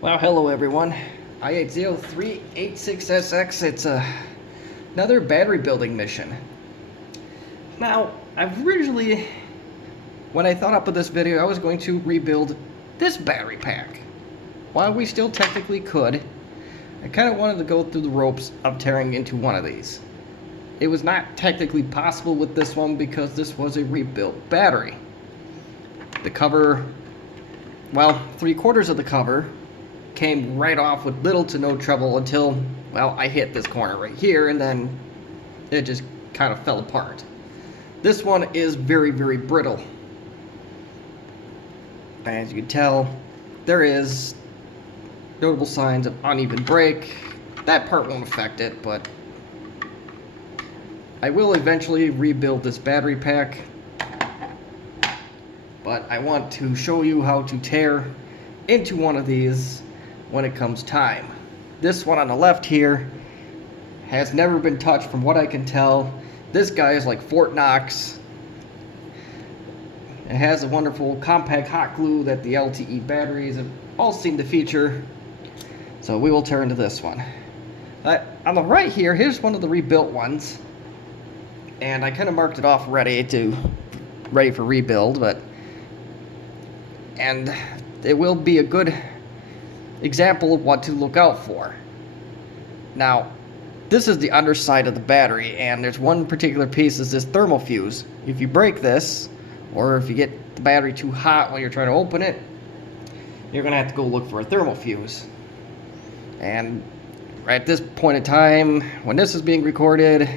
Well, hello everyone. I80-386SX. It's another battery building mission. Now, when I thought up of this video, I was going to rebuild this battery pack. While we still technically could, I kind of wanted to go through the ropes of tearing into one of these. It was not technically possible with this one because this was a rebuilt battery. The cover, well, 3/4 of the cover came right off with little to no trouble until, well, I hit this corner right here and then it just kind of fell apart. This one is very, very brittle. As you can tell, there is notable signs of uneven break. That part won't affect it, but I will eventually rebuild this battery pack. But I want to show you how to tear into one of these when it comes time. This one on the left here has never been touched from what I can tell. This guy is like Fort Knox. It has a wonderful Compaq hot glue that the LTE batteries have all seem to feature. So we will turn to this one. On the right here, here's one of the rebuilt ones. And I kind of marked it off ready for rebuild, and it will be a good example of what to look out for. Now, this is the underside of the battery, and there's one particular piece is this thermal fuse. If you break this, or if you get the battery too hot while you're trying to open it, you're gonna have to go look for a thermal fuse. And at this point in time, when this is being recorded,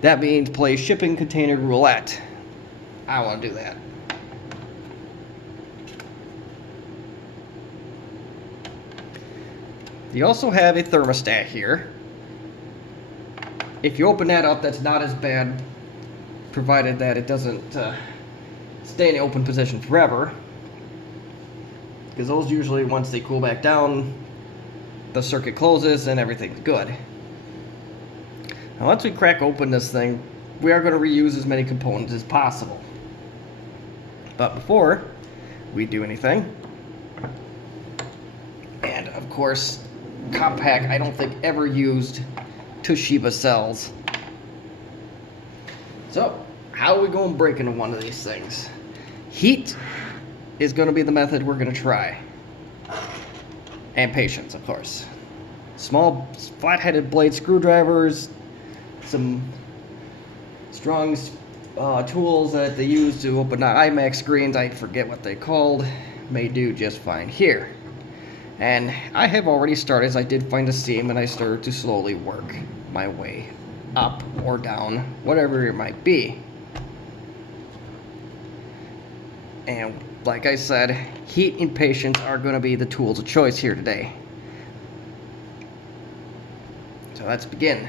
that means play shipping container roulette. I don't want to do that. You also have a thermostat here. If you open that up, that's not as bad, provided that it doesn't stay in the open position forever. Because those usually, once they cool back down, the circuit closes and everything's good. Now once we crack open this thing, we are going to reuse as many components as possible. But before we do anything, and of course, Compaq, I don't think ever used Toshiba cells. So, how are we going to break into one of these things? Heat is going to be the method we're going to try. And patience, of course. Small flat-headed blade screwdrivers, some strong tools that they use to open the IMAX screens, I forget what they called, may do just fine here. And I have already started, as I did find a seam, and I started to slowly work my way up or down, whatever it might be. And like I said, heat and patience are going to be the tools of choice here today. So let's begin.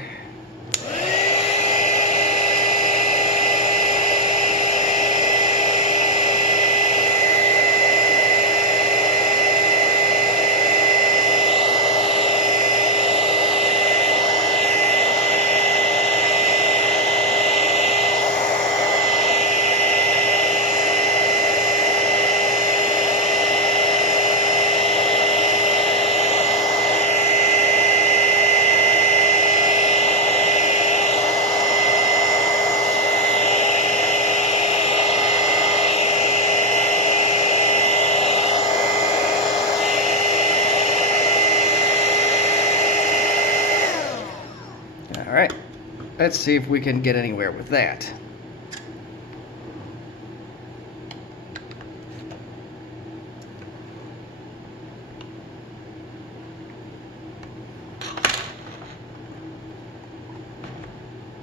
Alright, let's see if we can get anywhere with that.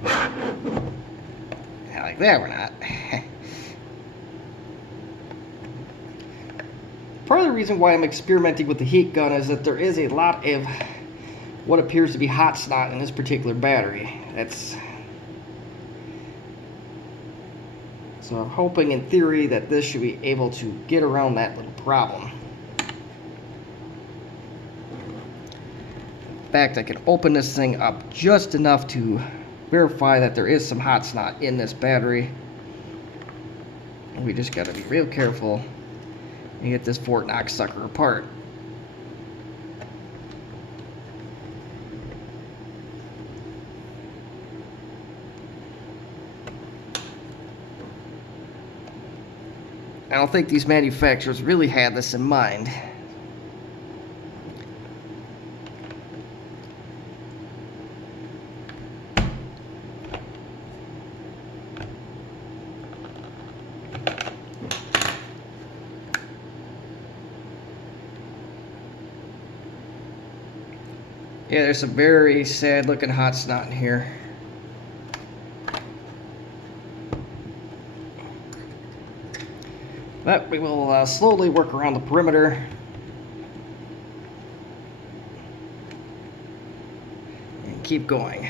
Yeah, like that, we're not. Part of the reason why I'm experimenting with the heat gun is that there is a lot of what appears to be hot snot in this particular battery. So I'm hoping in theory that this should be able to get around that little problem. In fact, I can open this thing up just enough to verify that there is some hot snot in this battery. We just got to be real careful and get this Fort Knox sucker apart. I don't think these manufacturers really had this in mind. Yeah, there's some very sad looking hot snot in here. But we will slowly work around the perimeter. And keep going.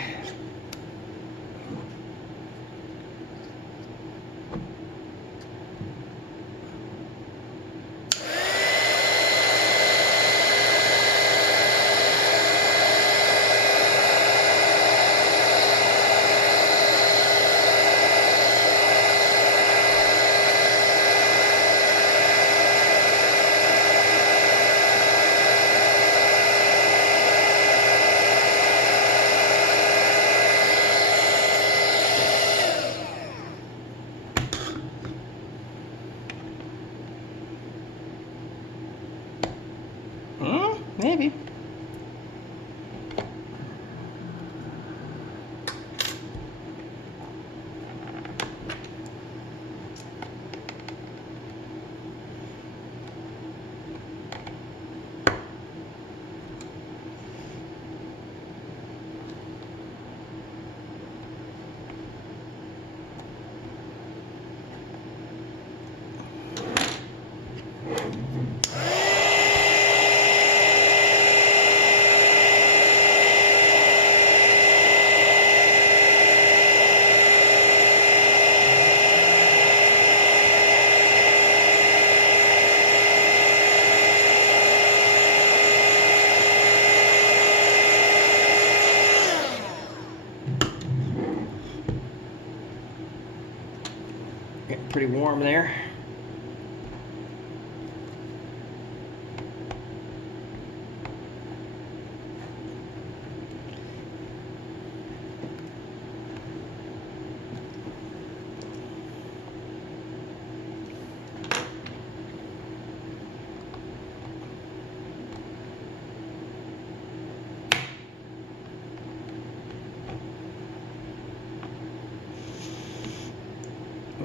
Maybe. Getting pretty warm there.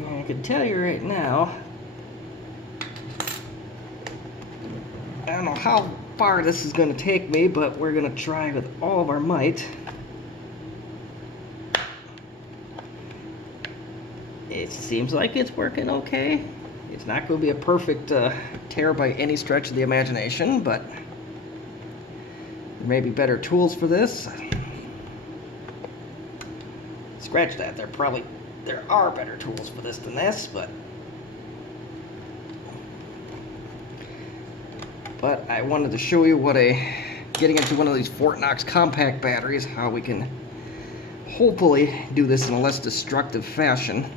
I can tell you right now, I don't know how far this is going to take me, but we're going to try with all of our might. It seems like it's working okay. It's not going to be a perfect tear by any stretch of the imagination, but there may be better tools for this. Scratch that. There are better tools for this than this, but I wanted to show you what getting into one of these Fort Knox compact batteries, how we can hopefully do this in a less destructive fashion.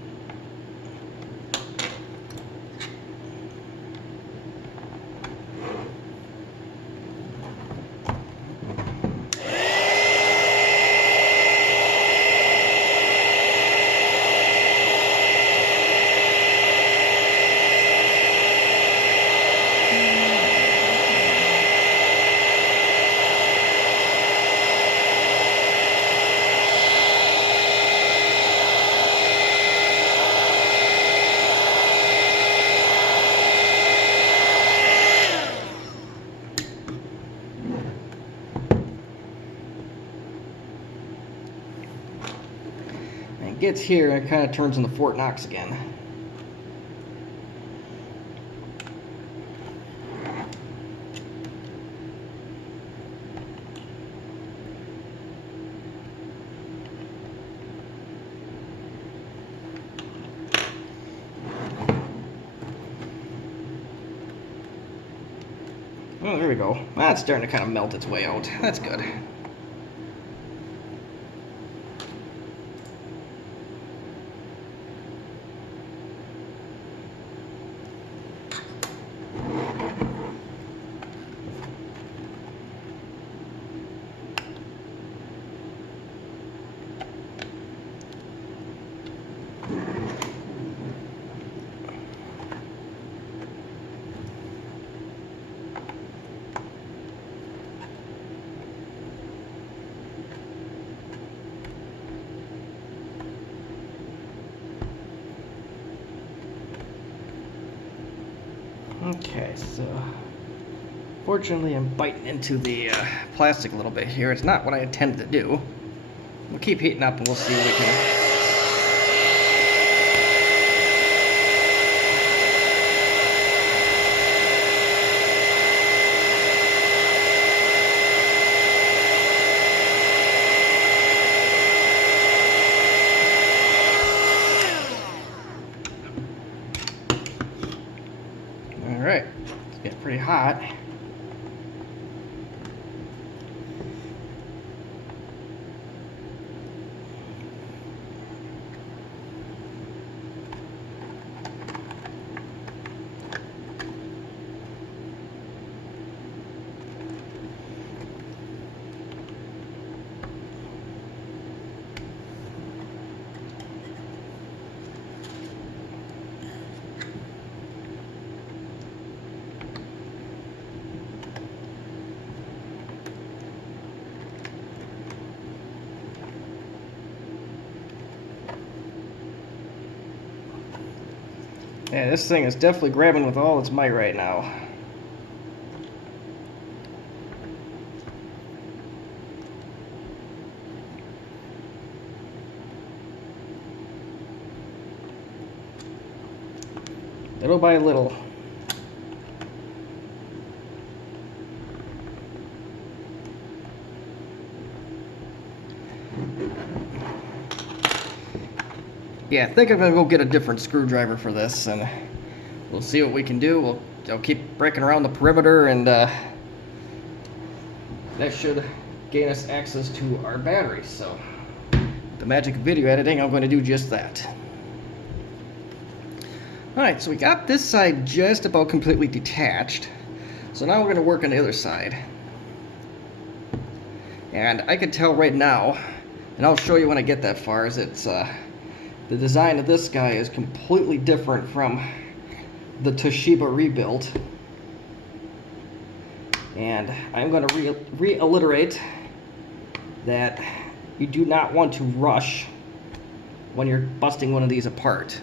It gets here and it kind of turns into Fort Knox again. Oh, there we go. That's starting to kind of melt its way out. That's good. Okay, so fortunately I'm biting into the plastic a little bit here. It's not what I intended to do. We'll keep heating up and we'll see what we can. Alright, it's getting pretty hot. Yeah, this thing is definitely grabbing with all its might right now. Little by little. Yeah, I think I'm gonna go get a different screwdriver for this, and we'll see what we can do. I'll keep breaking around the perimeter, and that should gain us access to our battery. So, the magic of video editing, I'm going to do just that. Alright, so we got this side just about completely detached. So now we're going to work on the other side. And I can tell right now, and I'll show you when I get that far, is it's the design of this guy is completely different from the Toshiba rebuild. And I'm going to reiterate that you do not want to rush when you're busting one of these apart,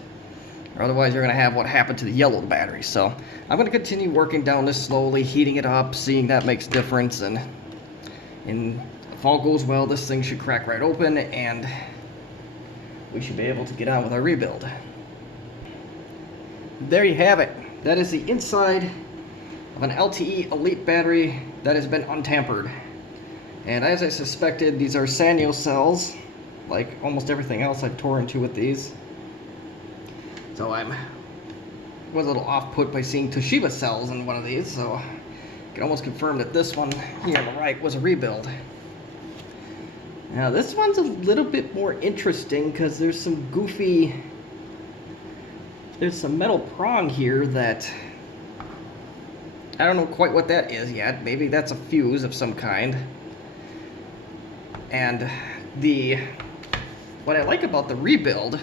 or otherwise you're going to have what happened to the yellow battery. So I'm going to continue working down this slowly, heating it up, seeing that makes a difference, and if all goes well, this thing should crack right open and we should be able to get on with our rebuild. There you have it. That is the inside of an LTE Elite battery that has been untampered. And as I suspected, these are Sanyo cells, like almost everything else I've tore into with these. So I was a little off-put by seeing Toshiba cells in one of these, so I can almost confirm that this one here on the right was a rebuild. Now this one's a little bit more interesting because there's some metal prong here that I don't know quite what that is yet. Maybe that's a fuse of some kind. And what I like about the rebuild,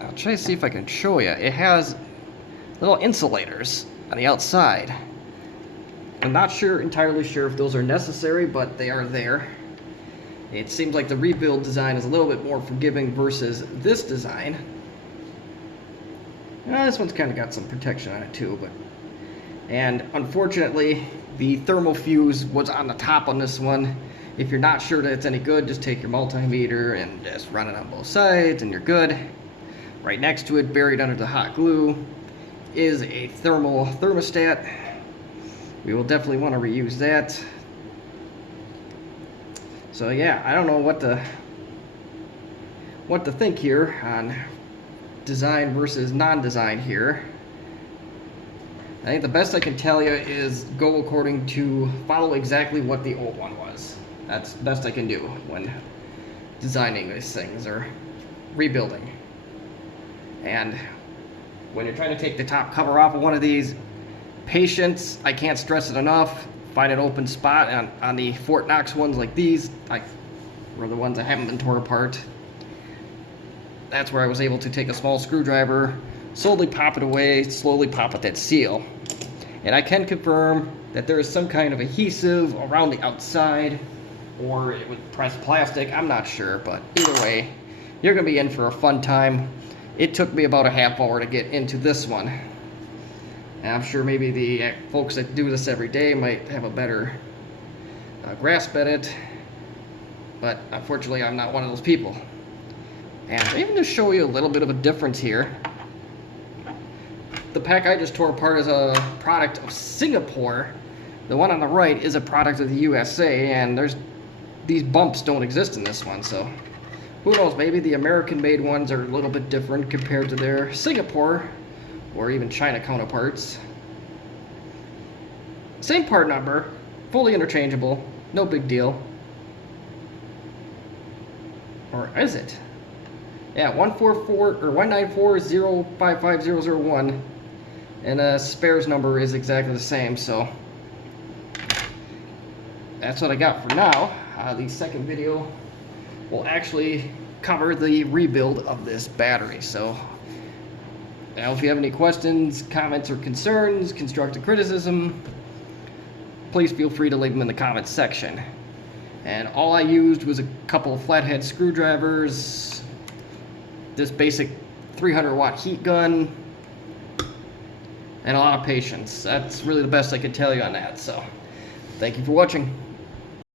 I'll try to see if I can show you. It has little insulators on the outside. I'm not entirely sure if those are necessary, but they are there. It seems like the rebuild design is a little bit more forgiving versus this design. This one's kind of got some protection on it too, and unfortunately the thermal fuse was on the top on this one. If you're not sure that it's any good, just take your multimeter and just run it on both sides and you're good. Right next to it, buried under the hot glue, is a thermostat. We will definitely want to reuse that. So yeah, I don't know what to think here on design versus non-design here. I think the best I can tell you is follow exactly what the old one was. That's the best I can do when designing these things or rebuilding. And when you're trying to take the top cover off of one of these, patience, I can't stress it enough. Find an open spot on the Fort Knox ones like these, or the ones that haven't been torn apart. That's where I was able to take a small screwdriver, slowly pop it away, slowly pop at that seal. And I can confirm that there is some kind of adhesive around the outside, or it would press plastic, I'm not sure, but either way, you're going to be in for a fun time. It took me about a half hour to get into this one. And I'm sure maybe the folks that do this every day might have a better grasp at it, but unfortunately I'm not one of those people. And even to show you a little bit of a difference here, the pack I just tore apart is a product of Singapore. The one on the right is a product of the USA, and these bumps don't exist in this one, so who knows, maybe the American-made ones are a little bit different compared to their Singapore or even China counterparts. Same part number, fully interchangeable, no big deal. Or is it? Yeah, 194055001, and spares number is exactly the same, so that's what I got for now. The second video will actually cover the rebuild of this battery. So now if you have any questions, comments, or concerns, constructive criticism, please feel free to leave them in the comments section. And all I used was a couple of flathead screwdrivers, this basic 300 watt heat gun, and a lot of patience. That's really the best I could tell you on that. So thank you for watching.